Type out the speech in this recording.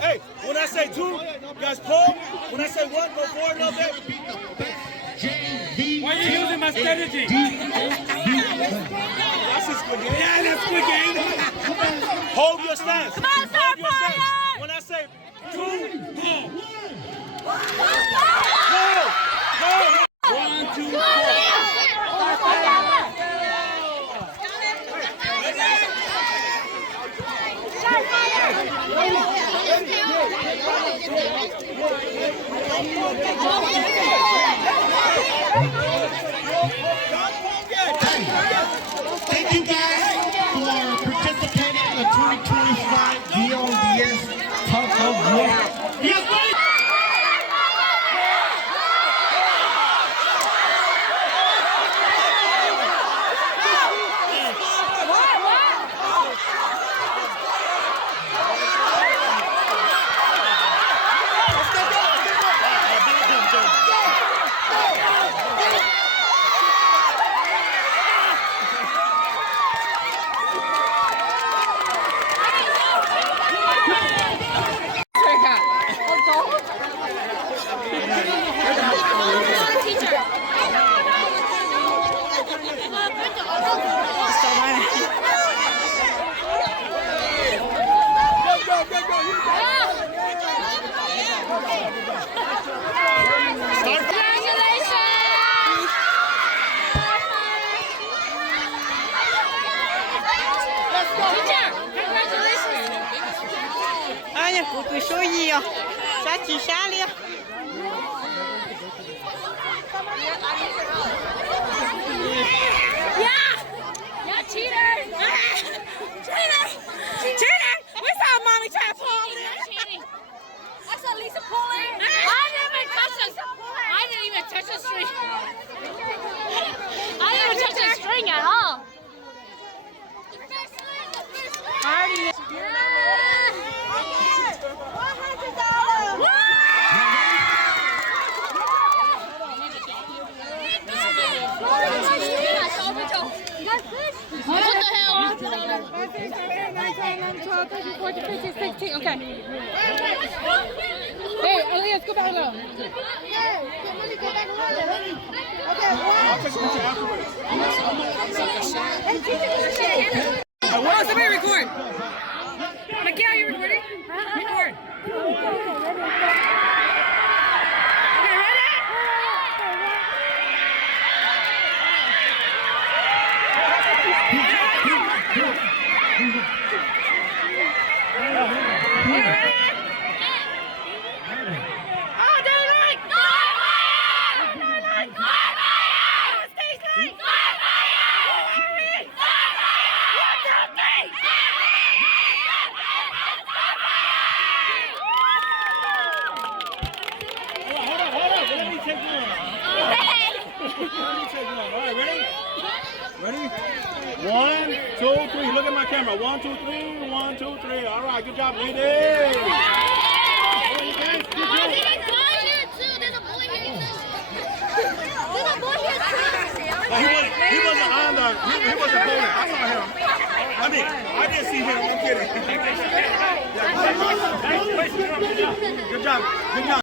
Hey, when I say two, you guys pull. When I say one, go forward a little bit. Why are you using my strategy? That's a squid game. Yeah, that's quick game. Hold your stance. Come on, Hold your Star stance. When I say two, go. 1, 2, 4. Thank you guys for participating in the 2025 DLDS Tug of War. Yes, buddy. Olha, o puxou aí, ó. Já te ali, ó. Yeah, cheater! Cheater! Cheater! We saw mommy try to pull over there. I saw Lisa pulling. I didn't even touch the string. I didn't even touch the string at all. Already. What the hell? 13, 14, 15, 16. Okay. Hey, Elias, go back low. I'll take a picture afterwards. Oh, somebody record. Miguel, you recording? Record. Okay, ready? Oh, daylight! Daylight! Stage light! Hold on. Let me take one. All right, ready? Ready? 1, 2, 3. Look at my camera. 1, 2, 3. 1, 2, 3. All right, good job, ladies. There's a boy here too. He wasn't on the. He wasn't holding. I saw him. I mean, I didn't see him. I'm kidding. Good job. Good job.